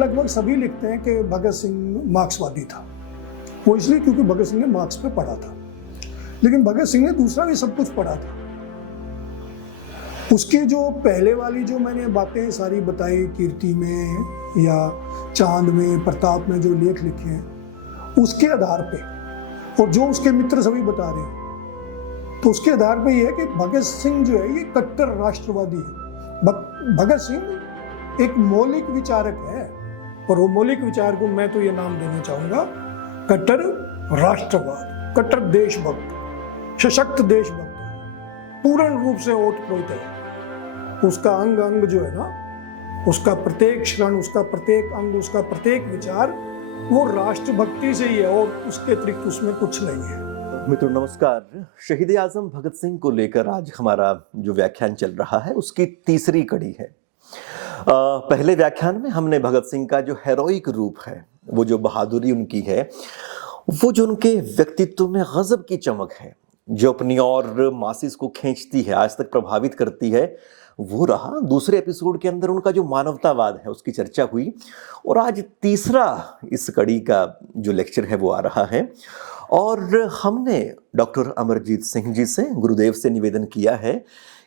लगभग सभी लिखते हैं कि भगत सिंह मार्क्सवादी था। वो इसलिए क्योंकि भगत सिंह ने मार्क्स पे पढ़ा था, लेकिन भगत सिंह ने दूसरा भी सब कुछ पढ़ा था। उसके जो पहले वाली जो मैंने बातें सारी बताई, कीर्ति में या चांद में, प्रताप में जो लेख लिखे हैं, उसके आधार पे, और जो उसके मित्र सभी बता रहे हैं, तो उसके आधार पे ये है कि भगत सिंह जो है ये कट्टर राष्ट्रवादी है। भगत सिंह एक मौलिक विचारक है, और वो मौलिक विचार को मैं तो ये नाम देना चाहूंगा कट्टर राष्ट्रवाद, कट्टर देशभक्त, सशक्त देशभक्त, पूर्ण रूप से ओतप्रोत है। उसका अंग अंग जो है ना, उसका प्रत्येक क्षण, उसका प्रत्येक अंग, उसका प्रत्येक विचार वो राष्ट्रभक्ति से ही है, और उसके अतिरिक्त उसमें कुछ नहीं है। मित्रों नमस्कार। शहीद आजम भगत सिंह को लेकर आज हमारा जो व्याख्यान चल रहा है उसकी तीसरी कड़ी है। पहले व्याख्यान में हमने भगत सिंह का जो हेरोइक रूप है, वो जो बहादुरी उनकी है, वो जो उनके व्यक्तित्व में गजब की चमक है, जो अपनी और मासिस को खींचती है, आज तक प्रभावित करती है, वो रहा। दूसरे एपिसोड के अंदर उनका जो मानवतावाद है उसकी चर्चा हुई, और आज तीसरा इस कड़ी का जो लेक्चर है वो आ रहा है। और हमने डॉक्टर अमरजीत सिंह जी से, गुरुदेव से निवेदन किया है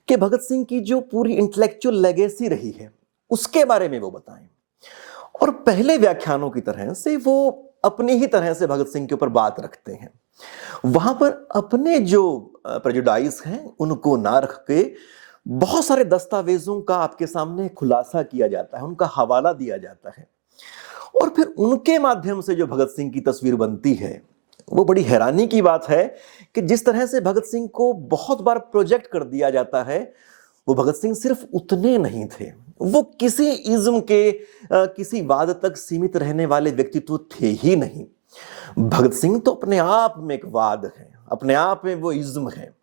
कि भगत सिंह की जो पूरी इंटेलेक्चुअल लेगेसी रही है उसके बारे में वो बताएं, और पहले व्याख्यानों की तरह से वो अपनी ही तरह से भगत सिंह के ऊपर बात रखते हैं। वहां पर अपने जो प्रेजुडाइज हैं उनको ना रख के बहुत सारे दस्तावेजों का आपके सामने खुलासा किया जाता है, उनका हवाला दिया जाता है, और फिर उनके माध्यम से जो भगत सिंह की तस्वीर बनती है वो बड़ी हैरानी की बात है कि जिस तरह से भगत सिंह को बहुत बार प्रोजेक्ट कर दिया जाता है, वो भगत सिंह सिर्फ उतने नहीं थे, वो किसी इज्म के किसी वाद तक सीमित रहने वाले व्यक्तित्व थे ही नहीं। भगत सिंह तो अपने आप में एक वाद है, अपने आप में वो इज्म है।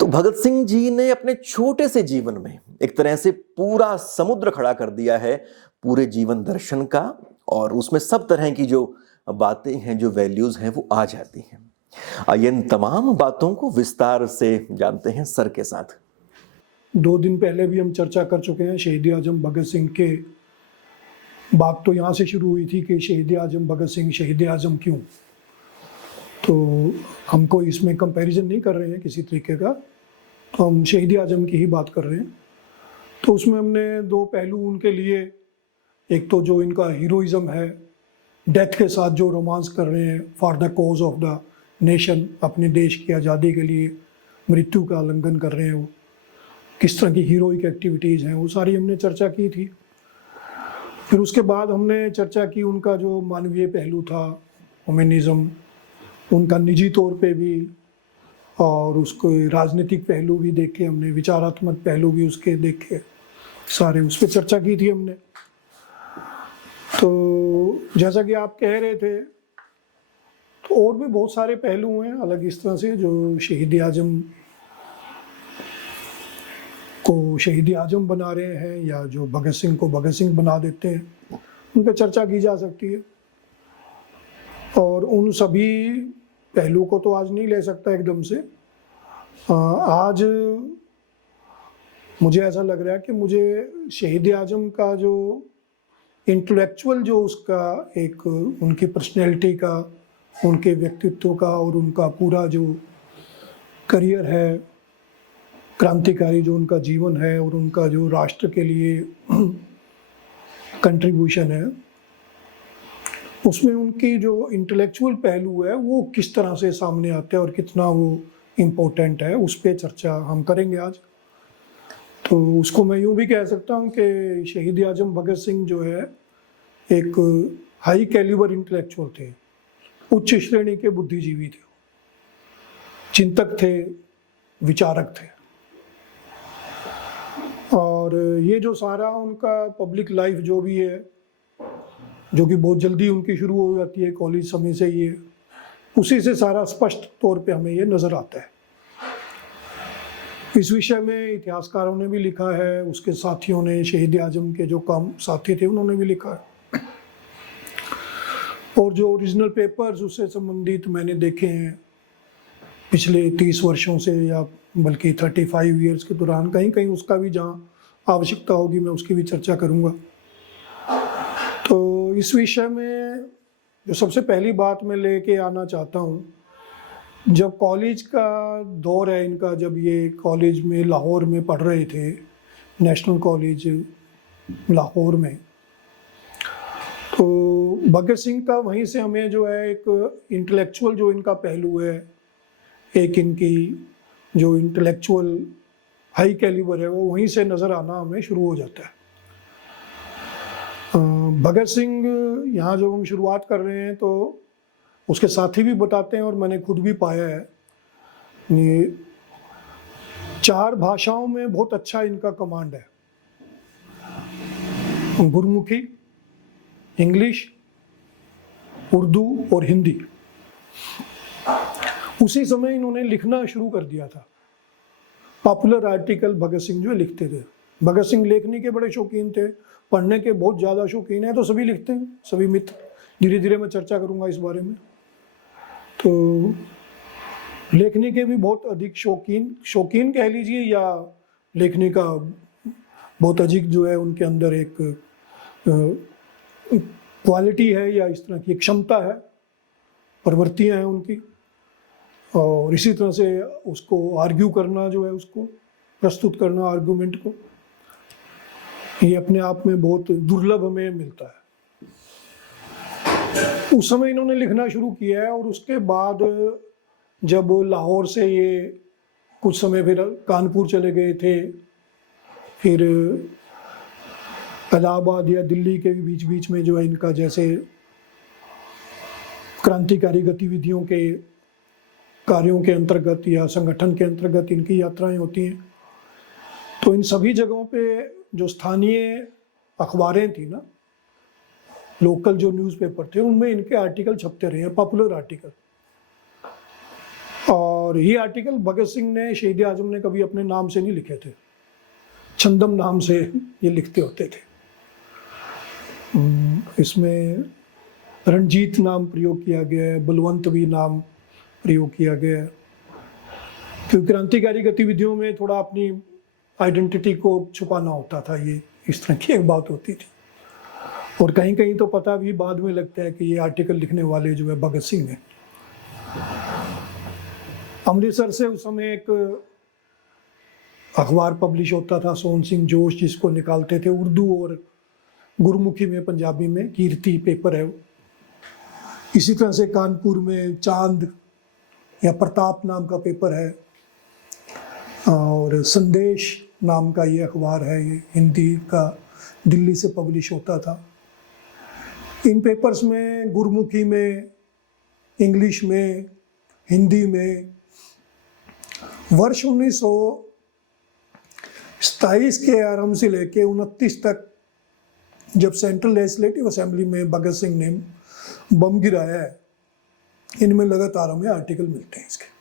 तो भगत सिंह जी ने अपने छोटे से जीवन में एक तरह से पूरा समुद्र खड़ा कर दिया है पूरे जीवन दर्शन का, और उसमें सब तरह की जो बातें हैं, जो वैल्यूज हैं, वो आ जाती हैं। आइए इन तमाम बातों को विस्तार से जानते हैं सर के साथ। 2 दिन पहले भी हम चर्चा कर चुके हैं शहीद आजम भगत सिंह के। बात तो यहाँ से शुरू हुई थी कि शहीद आजम भगत सिंह शहीद आजम क्यों, तो हमको इसमें कंपैरिजन नहीं कर रहे हैं किसी तरीके का, तो हम शहीद आजम की ही बात कर रहे हैं। तो उसमें हमने 2 पहलू उनके लिए, एक तो जो इनका हीरोइज्म है, डेथ के साथ जो रोमांस कर रहे हैं for the cause of the nation, अपने देश की आज़ादी के लिए मृत्यु का उल्लंघन कर रहे हैं, वो किस तरह की हीरोइक एक्टिविटीज़ हैं, वो सारी हमने चर्चा की थी। फिर उसके बाद हमने चर्चा की उनका जो मानवीय पहलू था, ह्यूमनिज्म, उनका निजी तौर पे भी, और उसको राजनीतिक पहलू भी देखे हमने, विचारात्मक पहलू भी उसके देखे, सारे उस पर चर्चा की थी हमने। तो जैसा कि आप कह रहे थे, तो और भी बहुत सारे पहलू हैं अलग इस तरह से जो शहीद आजम को शहीद आजम बना रहे हैं, या जो भगत सिंह को भगत सिंह बना देते हैं, उन पर चर्चा की जा सकती है। और उन सभी पहलू को तो आज नहीं ले सकता एकदम से। आज मुझे ऐसा लग रहा है कि मुझे शहीद आजम का जो इंटेलेक्चुअल, जो उसका एक उनकी पर्सनैलिटी का, उनके व्यक्तित्व का, और उनका पूरा जो करियर है, क्रांतिकारी जो उनका जीवन है, और उनका जो राष्ट्र के लिए कंट्रीब्यूशन है, उसमें उनकी जो इंटेलेक्चुअल पहलू है वो किस तरह से सामने आते हैं और कितना वो इम्पोर्टेंट है, उस पर चर्चा हम करेंगे आज। तो उसको मैं यूँ भी कह सकता हूँ कि शहीद आजम भगत सिंह जो है एक हाई कैलिबर इंटेलेक्चुअल थे, उच्च श्रेणी के बुद्धिजीवी थे, चिंतक थे, विचारक थे। और ये जो सारा उनका पब्लिक लाइफ जो भी है, जो कि बहुत जल्दी उनकी शुरू हो जाती है कॉलेज समय से, ये उसी से सारा स्पष्ट तौर पे हमें ये नज़र आता है। इस विषय में इतिहासकारों ने भी लिखा है, उसके साथियों ने, शहीद आजम के जो काम साथी थे उन्होंने भी लिखा है, और जो ओरिजिनल पेपर्स उससे संबंधित मैंने देखे हैं पिछले 30 वर्षों से, या बल्कि 35 ईयर्स के दौरान, कहीं कहीं उसका भी जहाँ आवश्यकता होगी मैं उसकी भी चर्चा करूँगा। तो इस विषय में जो सबसे पहली बात मैं लेके आना चाहता हूँ, जब कॉलेज का दौर है इनका, जब ये कॉलेज में लाहौर में पढ़ रहे थे, नेशनल कॉलेज लाहौर में, तो भगत सिंह का वहीं से हमें जो है एक इंटेलेक्चुअल जो इनका पहलू है, एक इनकी जो इंटेलेक्चुअल हाई कैलिबर है, वो वहीं से नज़र आना हमें शुरू हो जाता है। भगत सिंह यहाँ जब हम शुरुआत कर रहे हैं तो उसके साथी भी बताते हैं और मैंने खुद भी पाया है, ये 4 भाषाओं में बहुत अच्छा इनका कमांड है, गुरमुखी, इंग्लिश, उर्दू और हिंदी। उसी समय इन्होंने लिखना शुरू कर दिया था। पॉपुलर आर्टिकल भगत सिंह जो लिखते थे। भगत सिंह लेखनी के बड़े शौकीन थे, पढ़ने के बहुत ज़्यादा शौकीन है, तो सभी लिखते हैं, सभी मित्र। धीरे धीरे मैं चर्चा करूंगा इस बारे में। तो लेखनी के भी बहुत अधिक शौकीन कह लीजिए, या लेखनी का बहुत अधिक जो है उनके अंदर एक क्वालिटी है या इस तरह की एक क्षमता है, प्रवृत्तियाँ हैं उनकी। और इसी तरह से उसको आर्ग्यू करना जो है, उसको प्रस्तुत करना आर्गुमेंट को, ये अपने आप में बहुत दुर्लभ हमें मिलता है। उस समय इन्होंने लिखना शुरू किया है और उसके बाद जब लाहौर से ये कुछ समय फिर कानपुर चले गए थे, फिर इलाहाबाद या दिल्ली के बीच बीच में जो है इनका जैसे क्रांतिकारी गतिविधियों के कार्यों के अंतर्गत या संगठन के अंतर्गत इनकी यात्राएं होती हैं। तो इन सभी जगहों पे जो स्थानीय अखबारें थी ना, लोकल जो न्यूज़पेपर थे, उनमें इनके आर्टिकल छपते रहे हैं, पॉपुलर आर्टिकल। और ये आर्टिकल भगत सिंह ने, शहीद आजम ने कभी अपने नाम से नहीं लिखे थे, छंदम नाम से ये लिखते होते थे। इसमें रणजीत नाम प्रयोग किया गया है, बलवंत भी नाम प्रयोग किया गया है, क्योंकि क्रांतिकारी गतिविधियों में थोड़ा अपनी आइडेंटिटी को छुपाना होता था, ये इस तरह की एक बात होती थी। और कहीं कहीं तो पता भी बाद में लगता है कि ये आर्टिकल लिखने वाले जो है भगत सिंह हैं। अमृतसर से उस समय एक अखबार पब्लिश होता था, सोहन सिंह जोश, जिसको निकालते थे उर्दू और गुरमुखी में, पंजाबी में कीर्ति पेपर है वो। इसी तरह से कानपुर में चांद या प्रताप नाम का पेपर है, और संदेश नाम का ये अखबार है, ये हिंदी का, दिल्ली से पब्लिश होता था। इन पेपर्स में गुरमुखी में, इंग्लिश में, हिंदी में वर्ष 1927 के आरंभ से लेके 29 तक, जब सेंट्रल लेजिस्लेटिव असेंबली में भगत सिंह ने बम गिराया है, इनमें लगातार हमें आर्टिकल मिलते हैं इसके।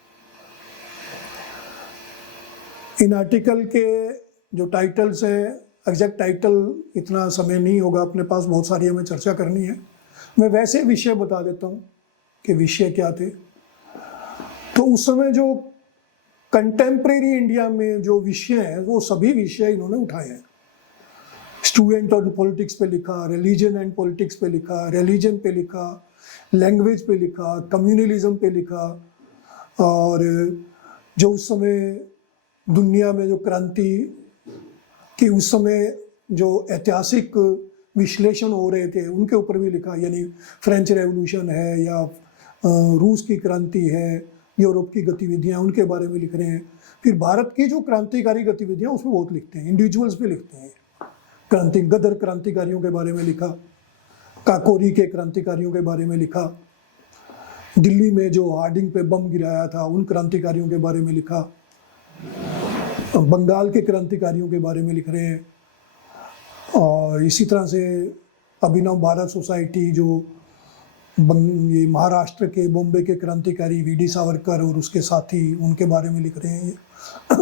इन आर्टिकल के जो टाइटल्स हैं, एग्जैक्ट टाइटल इतना समय नहीं होगा अपने पास, बहुत सारी हमें चर्चा करनी है। मैं वैसे विषय बता देता हूँ कि विषय क्या थे। तो उस समय जो कंटेम्प्रेरी इंडिया में जो विषय हैं, वो सभी विषय इन्होंने उठाए हैं। स्टूडेंट और पॉलिटिक्स पे लिखा, रिलीजन एंड पॉलिटिक्स पे लिखा, रिलीजन पे लिखा, लैंग्वेज पे लिखा, कम्युनलिज्म पे लिखा, और जो उस समय दुनिया में जो क्रांति कि उस समय जो ऐतिहासिक विश्लेषण हो रहे थे उनके ऊपर भी लिखा, यानी फ्रेंच रेवोल्यूशन है या रूस की क्रांति है, यूरोप की गतिविधियां, उनके बारे में लिख रहे हैं। फिर भारत की जो क्रांतिकारी गतिविधियां, उसमें बहुत लिखते हैं, इंडिविजुअल्स पे लिखते हैं। गदर क्रांतिकारियों के बारे में लिखा, काकोरी के क्रांतिकारियों के बारे में लिखा, दिल्ली में जो हार्डिंग पे बम गिराया था उन क्रांतिकारियों के बारे में लिखा, बंगाल के क्रांतिकारियों के बारे में लिख रहे हैं। और इसी तरह से अभिनव भारत सोसाइटी, जो ये महाराष्ट्र के, बॉम्बे के क्रांतिकारी वीडी सावरकर और उसके साथी, उनके बारे में लिख रहे हैं।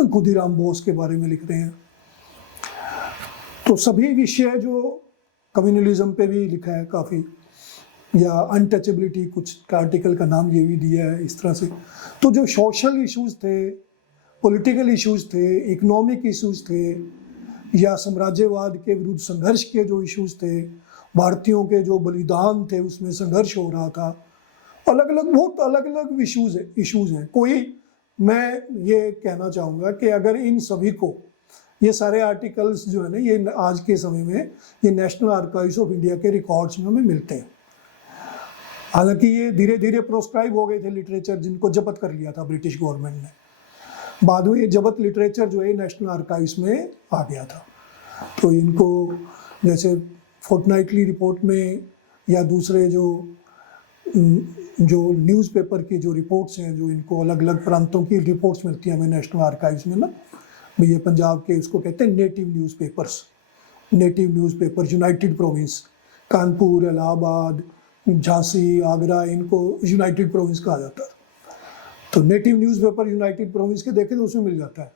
खुदीराम बोस के बारे में लिख रहे हैं। तो सभी विषय जो कम्युनलिज्म पे भी लिखा है काफ़ी, या अनटचेबिलिटी, कुछ आर्टिकल का नाम ये भी दिया है इस तरह से। तो जो सोशल इश्यूज थे, पॉलिटिकल इश्यूज थे, इकोनॉमिक इश्यूज थे, या साम्राज्यवाद के विरुद्ध संघर्ष के जो इश्यूज थे, भारतीयों के जो बलिदान थे उसमें संघर्ष हो रहा था, अलग अलग बहुत अलग अलग इश्यूज हैं। कोई, मैं ये कहना चाहूँगा कि अगर इन सभी को, ये सारे आर्टिकल्स जो है ना, ये आज के समय में ये नेशनल आर्काइव्स ऑफ इंडिया के रिकॉर्ड्स में हमें मिलते हैं। हालांकि ये धीरे धीरे प्रोस्क्राइब हो गए थे लिटरेचर, जिनको जब्त कर लिया था ब्रिटिश गवर्नमेंट ने। बाद में ये जब्त लिटरेचर जो है नेशनल आर्काइव्स में आ गया था। तो इनको जैसे फोर्टनाइटली रिपोर्ट में या दूसरे जो न्यूज़पेपर की जो रिपोर्ट्स हैं, जो इनको अलग अलग प्रांतों की रिपोर्ट्स मिलती हैं हमें नेशनल आर्काइव्स में ना, ये पंजाब के उसको कहते हैं native newspapers, United province, Kanpur, Allahabad, Jhansi, Agra, इनको यूनाइटेड प्रोविंस कहा जाता है। तो नेटिव न्यूज़पेपर यूनाइटेड प्रोविंस के देखें तो उसमें मिल जाता है,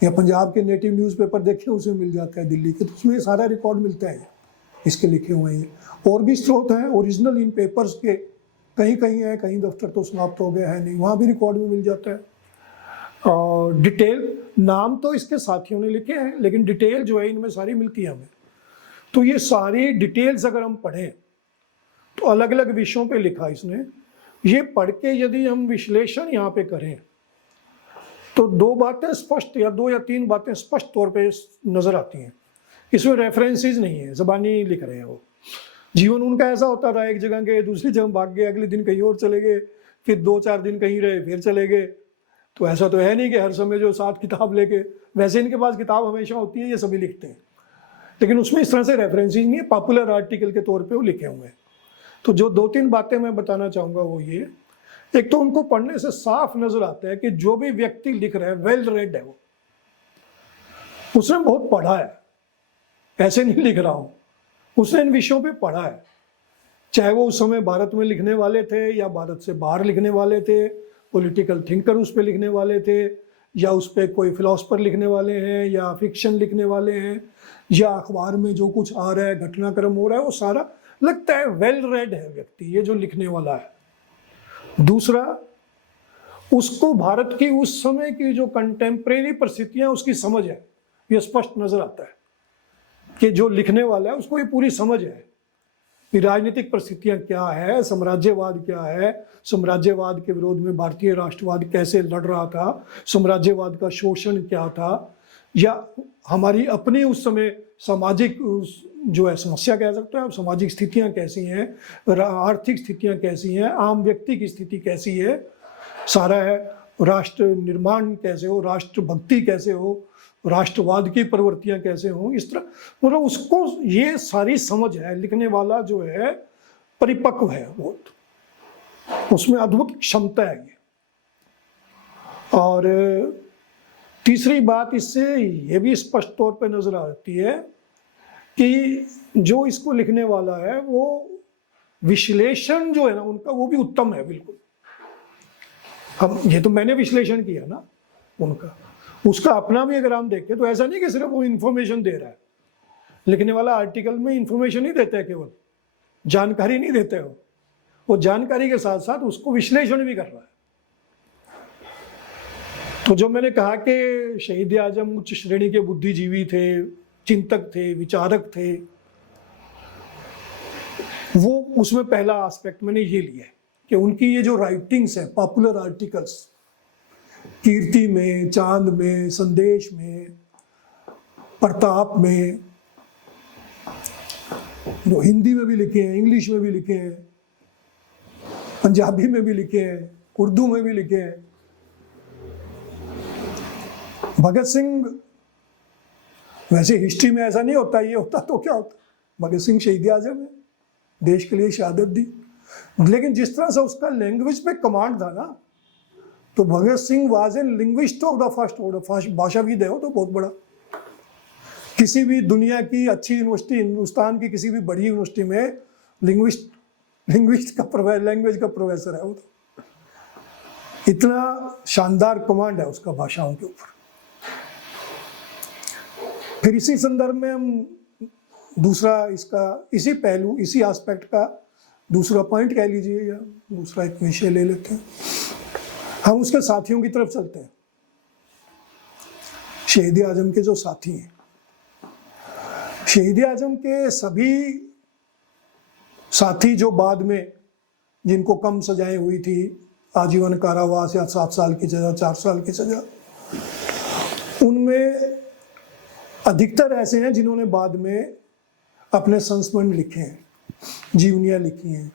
या पंजाब के नेटिव न्यूज़पेपर देखें उसमें मिल जाता है, दिल्ली के, तो उसमें सारा रिकॉर्ड मिलता है इसके लिखे हुए हैं। और भी स्रोत हैं ओरिजिनल इन पेपर्स के, कहीं कहीं है, कहीं दफ्तर तो समाप्त हो गया है नहीं, वहाँ भी रिकॉर्ड में मिल जाता है। और डिटेल, नाम तो इसके साथियों ने लिखे हैं लेकिन डिटेल जो है इनमें सारी मिलती है हमें। तो ये सारी डिटेल्स अगर हम पढ़ें तो अलग अलग विषयों पे लिखा इसने, ये पढ़ के यदि हम विश्लेषण यहाँ पे करें तो दो बातें स्पष्ट, या दो या तीन बातें स्पष्ट तौर पे नजर आती हैं। इसमें रेफरेंसेस नहीं है, ज़बानी लिख रहे हैं वो। जीवन उनका ऐसा होता रहा, एक जगह गए, दूसरी जगह भाग गए, अगले दिन कहीं और चले गए, फिर 2-4 दिन कहीं रहे, फिर चले गए। तो ऐसा तो है नहीं कि हर समय जो साथ किताब लेके, वैसे इनके पास किताब हमेशा होती है, ये सभी लिखते हैं, लेकिन उसमें इस तरह से रेफरेंसेस नहीं है, पॉपुलर आर्टिकल के तौर पे वो लिखे हुए हैं। तो जो 2-3 बातें मैं बताना चाहूँगा वो ये, एक तो उनको पढ़ने से साफ नजर आता है कि जो भी व्यक्ति लिख रहा है वेल रेड है, वो उसने बहुत पढ़ा है, ऐसे नहीं लिख रहा हूँ, उसने इन विषयों पे पढ़ा है। चाहे वो उस समय भारत में लिखने वाले थे या भारत से बाहर लिखने वाले थे, पॉलिटिकल थिंकर उस पर लिखने वाले थे, या उस पर कोई फिलोसफर लिखने वाले हैं, या फिक्शन लिखने वाले हैं, या अखबार में जो कुछ आ रहा है, घटनाक्रम हो रहा है, वो सारा लगता है वेल रेड है व्यक्ति ये जो लिखने वाला है। दूसरा, उसको भारत की उस समय की जो कंटेम्प्रेरी परिस्थितियां उसकी समझ है, ये स्पष्ट नजर आता है कि जो लिखने वाला है उसको ये पूरी समझ है कि राजनीतिक परिस्थितियां क्या है, साम्राज्यवाद क्या है, साम्राज्यवाद के विरोध में भारतीय राष्ट्रवाद कैसे लड़ रहा था, साम्राज्यवाद का शोषण क्या था, या हमारी अपनी उस समय सामाजिक जो है समस्या कह सकते हैं आप, सामाजिक स्थितियां कैसी हैं, आर्थिक स्थितियां कैसी हैं, आम व्यक्ति की स्थिति कैसी है, सारा है, राष्ट्र निर्माण कैसे हो, राष्ट्रभक्ति कैसे हो, राष्ट्रवाद की प्रवृत्तियां कैसे हों, इस तरह मतलब उसको ये सारी समझ है। लिखने वाला जो है परिपक्व है बहुत, उसमें अद्भुत क्षमता है ये। और तीसरी बात इससे ये भी स्पष्ट तौर पर नजर आती है कि जो इसको लिखने वाला है वो विश्लेषण जो है ना उनका, वो भी उत्तम है बिल्कुल। हम ये तो मैंने विश्लेषण किया ना उनका, उसका अपना भी अगर हम देखें तो ऐसा नहीं कि सिर्फ वो इंफॉर्मेशन दे रहा है। लिखने वाला आर्टिकल में इंफॉर्मेशन नहीं देता है, केवल जानकारी नहीं देता है, वो जानकारी के साथ साथ उसको विश्लेषण भी कर रहा है। तो जो मैंने कहा कि शहीद आजम उच्च श्रेणी के बुद्धिजीवी थे, चिंतक थे, विचारक थे, वो उसमें पहला एस्पेक्ट मैंने ये लिया है कि उनकी ये जो राइटिंग्स है, पॉपुलर आर्टिकल्स, कीर्ति में, चांद में, संदेश में, प्रताप में, जो हिंदी में भी लिखे हैं, इंग्लिश में भी लिखे हैं, पंजाबी में भी लिखे हैं, उर्दू में भी लिखे हैं। भगत सिंह, वैसे हिस्ट्री में ऐसा नहीं होता, ये होता तो क्या होता, भगत सिंह शहीद आजम है, देश के लिए शहादत दी, लेकिन जिस तरह से उसका लैंग्वेज पे कमांड था ना, तो Bhagat Singh was an linguist of the first order. भाषाविद है वो तो बहुत बड़ा, किसी भी दुनिया की अच्छी यूनिवर्सिटी, हिंदुस्तान की किसी भी बड़ी यूनिवर्सिटी में लैंग्वेज का प्रोफेसर है वो तो, इतना शानदार कमांड है उसका भाषाओं के ऊपर। फिर इसी संदर्भ में हम दूसरा इसका, इसी पहलू, इसी एस्पेक्ट का दूसरा पॉइंट कह लीजिए या दूसरा एक विषय ले लेते हैं। हम उसके साथियों की तरफ चलते हैं। शहीद आजम के जो साथी हैं, शहीद आजम के सभी साथी जो बाद में जिनको कम सजाएं हुई थी, आजीवन कारावास या 7 साल की सजा, 4 साल की सजा, उनमें अधिकतर ऐसे हैं जिन्होंने बाद में अपने संस्मरण लिखे हैं, जीवनियाँ लिखी हैं,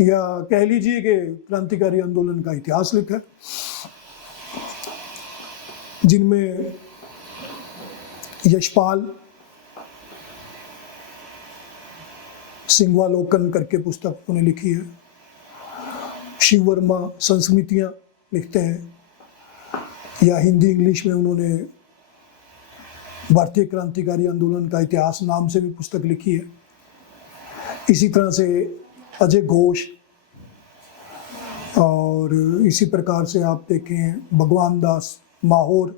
या कह लीजिए कि क्रांतिकारी आंदोलन का इतिहास लिखा है, जिनमें यशपाल सिंहावलोकन करके पुस्तक उन्होंने लिखी है, शिव वर्मा संस्मृतियाँ लिखते हैं, या हिंदी इंग्लिश में उन्होंने भारतीय क्रांतिकारी आंदोलन का इतिहास नाम से भी पुस्तक लिखी है। इसी तरह से अजय घोष, और इसी प्रकार से आप देखें भगवान दास माहौर,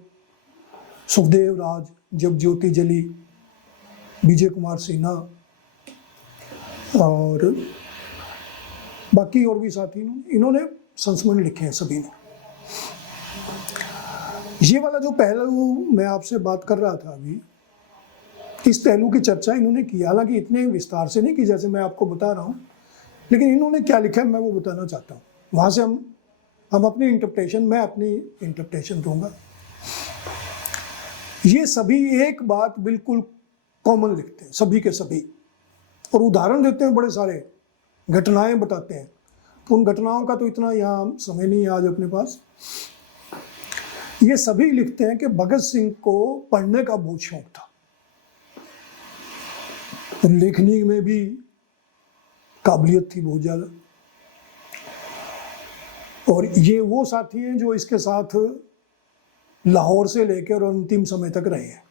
सुखदेव राज, जब ज्योति जली, विजय कुमार सिन्हा, और बाकी और भी साथी इन्होंने संस्मरण लिखे हैं सभी ने। ये वाला जो पहलू मैं आपसे बात कर रहा था अभी, इस पहलू की चर्चा इन्होंने की, हालांकि इतने विस्तार से नहीं की जैसे मैं आपको बता रहा हूँ, लेकिन इन्होंने क्या लिखा है मैं वो बताना चाहता हूँ। वहाँ से हम अपनी इंटरप्रिटेशन, मैं अपनी इंटरप्रिटेशन दूंगा। ये सभी एक बात बिल्कुल कॉमन लिखते हैं, सभी के सभी, और उदाहरण देते हैं, बड़े सारे घटनाएं बताते हैं। तो उन घटनाओं का तो इतना यहाँ समय नहीं है आज अपने पास। ये सभी लिखते हैं कि भगत सिंह को पढ़ने का बहुत शौक था, लेखनी में भी काबिलियत थी बहुत ज़्यादा, और ये वो साथी हैं जो इसके साथ लाहौर से लेकर और अंतिम समय तक रहे हैं।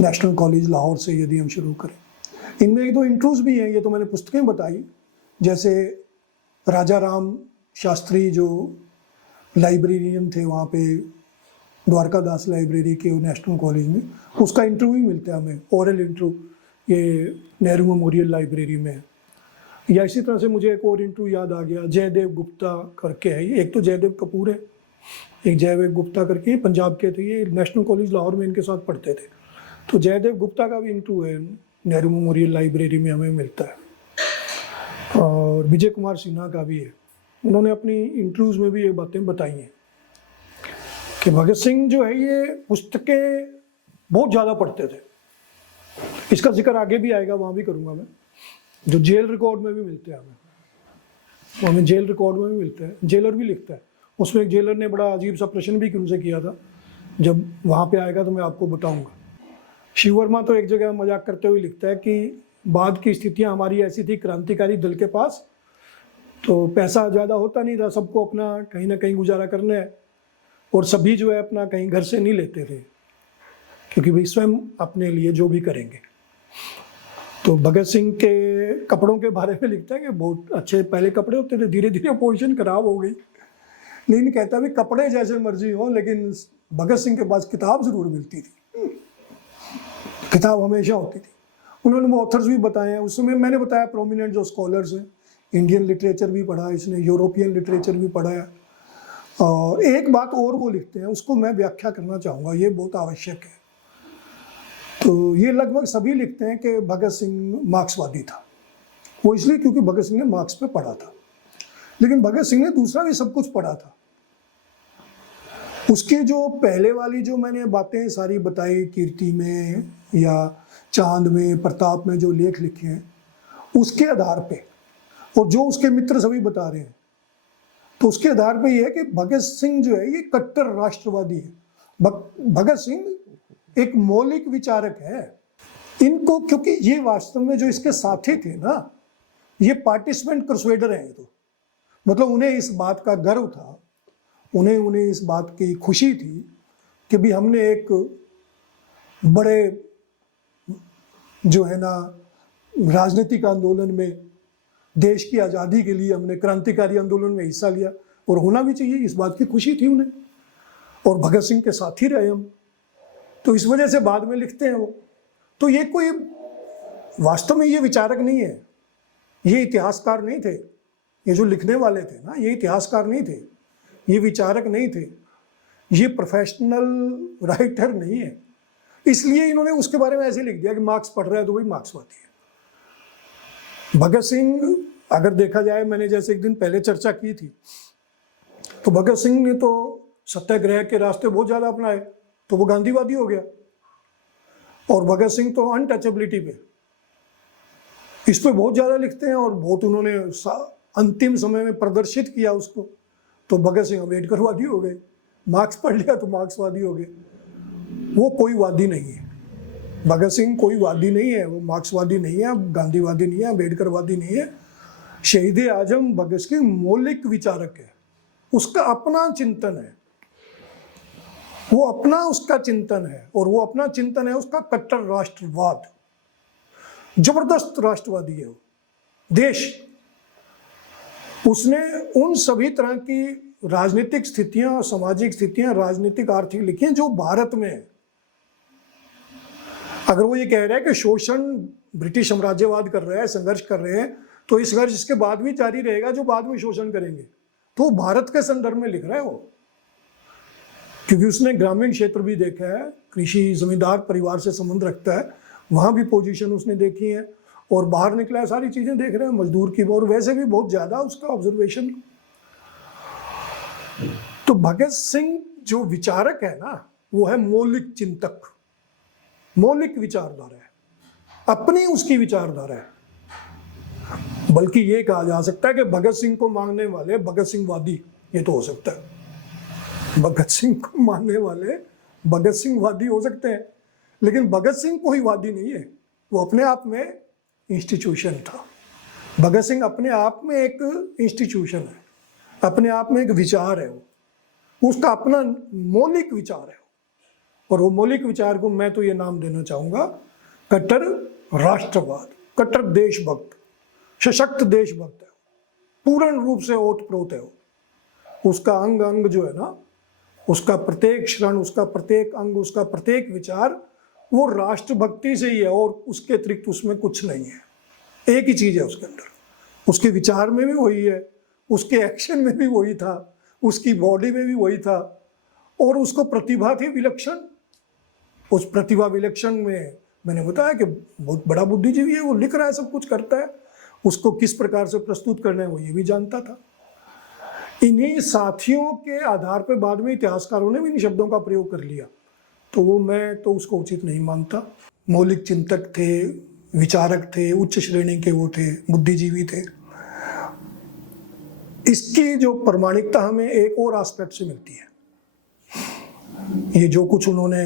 नेशनल कॉलेज लाहौर से यदि हम शुरू करें, इनमें एक दो इंट्रोज भी हैं, ये तो मैंने पुस्तकें बताई, जैसे राजा राम शास्त्री जो लाइब्रेरियन थे वहाँ पे द्वारका दास लाइब्रेरी के नेशनल कॉलेज में, उसका इंटरव्यू मिलता है हमें, ओरल इंटरव्यू, ये नेहरू मेमोरियल लाइब्रेरी में है। या इसी तरह से मुझे एक और इंटरव्यू याद आ गया, जयदेव गुप्ता करके है, एक तो जयदेव कपूर है, एक जयदेव गुप्ता करके पंजाब के थे, ये नेशनल कॉलेज लाहौर में इनके साथ पढ़ते थे। तो जयदेव गुप्ता का भी इंटरव्यू है, नेहरू मेमोरियल लाइब्रेरी में हमें मिलता है। और विजय कुमार सिन्हा का भी है, उन्होंने अपनी इंटरव्यूज में भी ये बातें बताई हैं कि भगत सिंह जो है ये पुस्तकें बहुत ज़्यादा पढ़ते थे। इसका जिक्र आगे भी आएगा, वहाँ भी करूँगा मैं, जो जेल रिकॉर्ड में भी मिलते हैं हमें जेल रिकॉर्ड में भी मिलते हैं, जेलर भी लिखता है। उसमें एक जेलर ने बड़ा अजीब सा प्रश्न भी उनसे किया था, जब वहाँ पे आएगा तो मैं आपको बताऊँगा। शिव वर्मा तो एक जगह मजाक करते हुए लिखता है कि बाद की स्थितियाँ हमारी ऐसी थी क्रांतिकारी दल के पास, तो पैसा ज़्यादा होता नहीं था, सबको अपना कहीं ना कहीं गुजारा करना है, और सभी जो है अपना कहीं घर से नहीं लेते थे, क्योंकि वे स्वयं अपने लिए जो भी करेंगे। तो भगत सिंह के कपड़ों के बारे में लिखता है कि बहुत अच्छे पहले कपड़े होते थे, धीरे धीरे पोजीशन खराब हो गई, लेकिन कहता भी कपड़े जैसे मर्जी हो, लेकिन भगत सिंह के पास किताब ज़रूर मिलती थी, किताब हमेशा होती थी। उन्होंने वो ऑथर्स भी बताए हैं, उस समय मैंने बताया प्रोमिनेंट जो स्कॉलर्स हैं, इंडियन लिटरेचर भी पढ़ा इसने, यूरोपियन लिटरेचर भी पढ़ा है। और एक बात और वो लिखते हैं, उसको मैं व्याख्या करना चाहूँगा, ये बहुत आवश्यक है। तो ये लगभग सभी लिखते हैं कि भगत सिंह मार्क्सवादी था। वो इसलिए क्योंकि भगत सिंह ने मार्क्स पे पढ़ा था, लेकिन भगत सिंह ने दूसरा भी सब कुछ पढ़ा था। उसके जो पहले वाली जो मैंने बातें सारी बताई, कीर्ति में या चांद में, प्रताप में जो लेख लिखे हैं, उसके आधार पे, और जो उसके मित्र सभी बता रहे हैं, तो उसके आधार पे ये है कि भगत सिंह जो है ये कट्टर राष्ट्रवादी है। भगत सिंह एक मौलिक विचारक है। इनको, क्योंकि ये वास्तव में जो इसके साथी थे ना, ये पार्टिसिपेंट परसुएडर हैं, तो मतलब उन्हें इस बात का गर्व था, उन्हें इस बात की खुशी थी कि भी हमने एक बड़े जो है ना राजनीतिक आंदोलन में, देश की आज़ादी के लिए हमने क्रांतिकारी आंदोलन में हिस्सा लिया, और होना भी चाहिए, इस बात की खुशी थी उन्हें, और भगत सिंह के साथी रहे हम, तो इस वजह से बाद में लिखते हैं वो। तो ये कोई वास्तव में ये विचारक नहीं है, ये इतिहासकार नहीं थे, ये जो लिखने वाले थे ना, ये इतिहासकार नहीं थे, ये विचारक नहीं थे, ये प्रोफेशनल राइटर नहीं है। इसलिए इन्होंने उसके बारे में ऐसे लिख दिया कि मार्क्स पढ़ रहा है तो वही मार्क्सवादी है। भगत सिंह अगर देखा जाए, मैंने जैसे एक दिन पहले चर्चा की थी, तो भगत सिंह ने तो सत्याग्रह के रास्ते बहुत ज़्यादा अपनाए, तो वो गांधीवादी हो गया। और भगत सिंह तो अनटचेबिलिटी पे, इस पे बहुत ज़्यादा लिखते हैं और बहुत उन्होंने अंतिम समय में प्रदर्शित किया उसको। तो भगत सिंह अम्बेडकरवादी हो गए, मार्क्स पढ़ लिया तो मार्क्सवादी हो गए। वो कोई वादी नहीं है, भगत सिंह कोई वादी नहीं है, वो मार्क्सवादी नहीं है, गांधीवादी नहीं है, अम्बेडकरवादी नहीं है। शहीद आजम भगत सिंह मौलिक विचारक है, उसका अपना चिंतन है, वो अपना उसका चिंतन है, और वो अपना चिंतन है उसका कट्टर राष्ट्रवाद, जबरदस्त राष्ट्रवादी है वो। देश, उसने उन सभी तरह की राजनीतिक स्थितियां, सामाजिक स्थितियां, राजनीतिक आर्थिक लिखी हैं जो भारत में है। अगर वो ये कह रहा है कि शोषण ब्रिटिश साम्राज्यवाद कर रहे हैं, संघर्ष कर रहे हैं, तो इस संघर्ष इसके बाद भी जारी रहेगा जो बाद में शोषण करेंगे, तो भारत के संदर्भ में लिख रहा है वो, क्योंकि उसने ग्रामीण क्षेत्र भी देखा है, कृषि जमींदार परिवार से संबंध रखता है, वहाँ भी पोजीशन उसने देखी है, और बाहर निकला है, सारी चीज़ें देख रहे हैं, मजदूर की, और वैसे भी बहुत ज़्यादा उसका ऑब्जर्वेशन। तो भगत सिंह जो विचारक है ना, वो है मौलिक चिंतक, मौलिक विचारधारा है, अपनी उसकी विचारधारा है। बल्कि ये कहा जा सकता है कि भगत सिंह को मांगने वाले भगत सिंहवादी, ये तो हो सकता है, भगत सिंह को मानने वाले भगत सिंहवादी हो सकते हैं, लेकिन भगत सिंह कोई वादी नहीं है, वो अपने आप में इंस्टीट्यूशन था। भगत सिंह अपने आप में एक इंस्टीट्यूशन है, अपने आप में एक विचार है, वो उसका अपना मौलिक विचार है, और वो मौलिक विचार को मैं तो ये नाम देना चाहूँगा कट्टर राष्ट्रवाद, कट्टर देशभक्त, सशक्त देशभक्त है, पूर्ण रूप से ओतप्रोत है वो। उसका अंग अंग जो है ना, उसका प्रत्येक क्षण, उसका प्रत्येक अंग, उसका प्रत्येक विचार वो राष्ट्रभक्ति से ही है, और उसके अतिरिक्त उसमें कुछ नहीं है। एक ही चीज़ है उसके अंदर, उसके विचार में भी वही है, उसके एक्शन में भी वही था, उसकी बॉडी में भी वही था, और उसको प्रतिभा थी विलक्षण। उस प्रतिभा विलक्षण में मैंने बताया कि बहुत बड़ा बुद्धिजीवी है, वो लिख रहा है, सब कुछ करता है, उसको किस प्रकार से प्रस्तुत करना है वो ये भी जानता था। इन्हीं साथियों के आधार पर बाद में इतिहासकारों ने भी इन शब्दों का प्रयोग कर लिया, तो वो मैं तो उसको उचित नहीं मानता। मौलिक चिंतक थे, विचारक थे, उच्च श्रेणी के वो थे, बुद्धिजीवी थे। इसकी जो प्रमाणिकता हमें एक और एस्पेक्ट से मिलती है, ये जो कुछ उन्होंने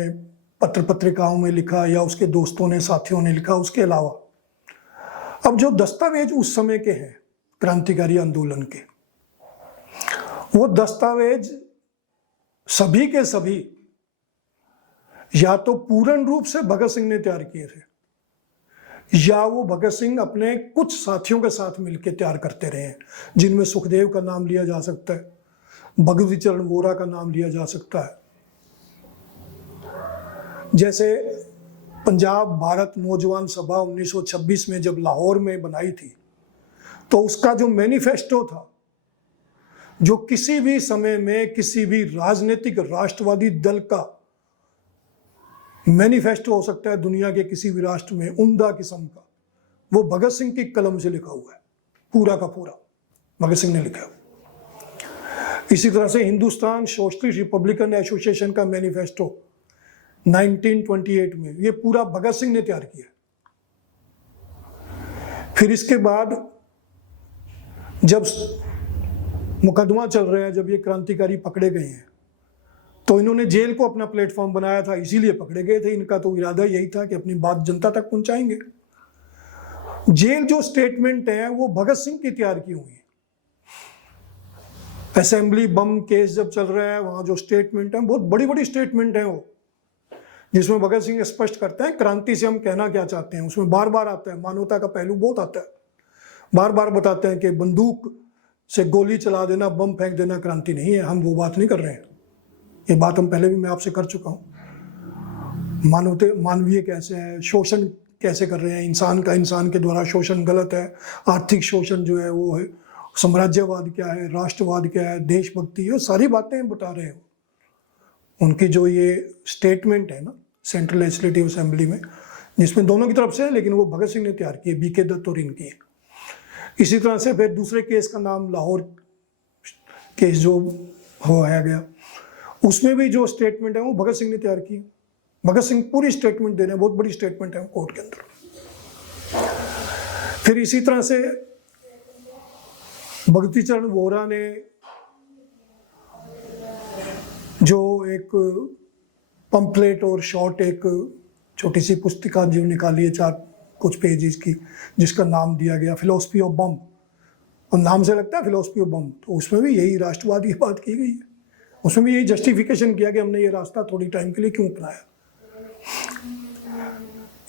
पत्र पत्रिकाओं में लिखा या उसके दोस्तों ने, साथियों ने लिखा, उसके अलावा अब जो दस्तावेज उस समय के हैं क्रांतिकारी आंदोलन के, वो दस्तावेज सभी के सभी या तो पूर्ण रूप से भगत सिंह ने तैयार किए थे, या वो भगत सिंह अपने कुछ साथियों के साथ मिलकर तैयार करते रहे हैं, जिनमें सुखदेव का नाम लिया जा सकता है, भगवती चरण वोरा का नाम लिया जा सकता है। जैसे पंजाब भारत नौजवान सभा 1926 में जब लाहौर में बनाई थी, तो उसका जो मैनिफेस्टो था, जो किसी भी समय में किसी भी राजनीतिक राष्ट्रवादी दल का मैनिफेस्टो हो सकता है दुनिया के किसी भी राष्ट्र में, उम्दा किस्म का, वो भगत सिंह की कलम से लिखा हुआ है, पूरा का पूरा भगत सिंह ने लिखा है। इसी तरह से हिंदुस्तान सोशलिस्ट रिपब्लिकन एसोसिएशन का मैनिफेस्टो 1928 में, ये पूरा भगत सिंह ने तैयार किया। फिर इसके बाद जब मुकदमा चल रहा है, जब ये क्रांतिकारी पकड़े गए हैं, तो इन्होंने जेल को अपना प्लेटफॉर्म बनाया था, इसीलिए पकड़े गए थे। इनका तो इरादा यही था कि अपनी बात जनता तक पहुंचाएंगे। जेल जो स्टेटमेंट है वो भगत सिंह की तैयार की हुई है। असेंबली बम केस जब चल रहा है, वहां जो स्टेटमेंट है, बहुत बड़ी बड़ी स्टेटमेंट है वो, जिसमें भगत सिंह स्पष्ट करते हैं क्रांति से हम कहना क्या चाहते हैं। उसमें बार बार आता है, मानवता का पहलू बहुत आता है, बार बार बताते हैं कि बंदूक से गोली चला देना, बम फेंक देना क्रांति नहीं है, हम वो बात नहीं कर रहे हैं। ये बात हम पहले भी मैं आपसे कर चुका हूँ। मानवीय कैसे है, शोषण कैसे कर रहे हैं, इंसान का इंसान के द्वारा शोषण गलत है, आर्थिक शोषण जो है वो है, साम्राज्यवाद क्या है, राष्ट्रवाद क्या है, देशभक्ति, ये सारी बातें बता रहे हैं। उनकी जो ये स्टेटमेंट है ना सेंट्रल लेजिस्लेटिव असेंबली में, जिसमें दोनों की तरफ से है, लेकिन वो भगत सिंह ने तैयार की है, बीके दत्त और इनकी है। इसी तरह से फिर दूसरे केस का नाम लाहौर केस जो होया गया, उसमें भी जो स्टेटमेंट है वो भगत सिंह ने तैयार की। भगत सिंह पूरी स्टेटमेंट दे रहे हैं, बहुत बड़ी स्टेटमेंट है कोर्ट के अंदर। फिर इसी तरह से भगती चरण वोहरा ने जो एक पंपलेट और शॉर्ट एक छोटी सी पुस्तिका जो निकाली है 4 कुछ पेजेस की, जिसका नाम दिया गया फिलोसफी ऑफ बम, और नाम से लगता है फिलोसफी ऑफ बम, तो उसमें भी यही राष्ट्रवाद की बात की गई है। उसमें भी यही जस्टिफिकेशन किया कि हमने ये रास्ता थोड़ी टाइम के लिए क्यों अपनाया।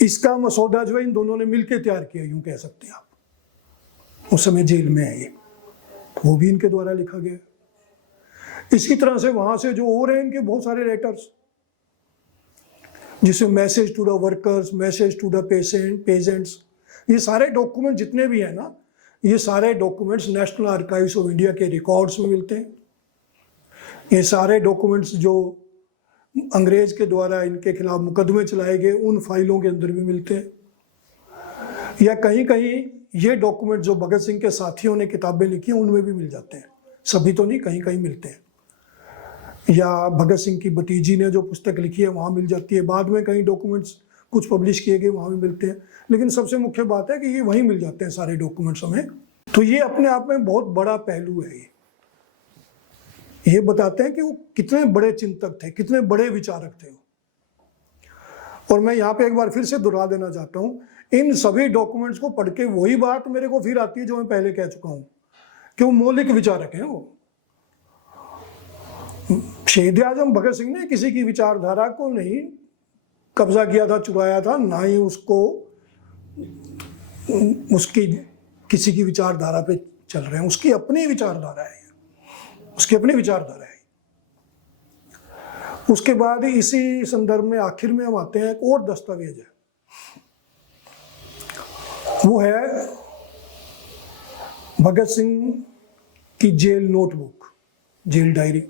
इसका मसौदा जो है इन दोनों ने मिलकर तैयार किया, यूं कह सकते हैं आप। उस समय जेल में है ये, तो वो भी इनके द्वारा लिखा गया। इसी तरह से वहां से जो और हैं इनके बहुत सारे लेटर्स, जिसमें message to the workers, message to the peasants, ये सारे डॉक्यूमेंट जितने भी हैं ना, ये सारे documents national archives of India के रिकॉर्ड्स में मिलते हैं। ये सारे डॉक्यूमेंट्स जो अंग्रेज के द्वारा इनके खिलाफ मुकदमे चलाए गए उन फाइलों के अंदर भी मिलते हैं, या कहीं कहीं ये डॉक्यूमेंट जो भगत सिंह के साथियों ने किताबें लिखी हैं उनमें भी मिल जाते हैं। सभी तो नहीं, कहीं कहीं मिलते हैं। या भगत सिंह की भतीजी ने जो पुस्तक लिखी है वहाँ मिल जाती है। बाद में कहीं डॉक्यूमेंट्स कुछ पब्लिश किए गए वहाँ भी मिलते हैं, लेकिन सबसे मुख्य बात है कि ये वहीं मिल जाते हैं सारे डॉक्यूमेंट्स हमें। तो ये अपने आप में बहुत बड़ा पहलू है। ये बताते हैं कि वो कितने बड़े चिंतक थे, कितने बड़े विचारक थे। और मैं यहाँ पे एक बार फिर से दोहरा देना चाहता हूँ, इन सभी डॉक्यूमेंट्स को पढ़ के वही बात मेरे को फिर आती है जो मैं पहले कह चुका हूँ कि वो मौलिक विचारक हैं। वो शहीद आजम भगत सिंह ने किसी की विचारधारा को नहीं कब्जा किया था, चुराया था, ना ही उसको उसकी किसी की विचारधारा पे चल रहे हैं। उसकी अपनी विचारधारा है, उसकी अपनी विचारधारा है। उसके बाद इसी संदर्भ में आखिर में हम आते हैं, एक और दस्तावेज है, वो है भगत सिंह की जेल नोटबुक, जेल डायरी।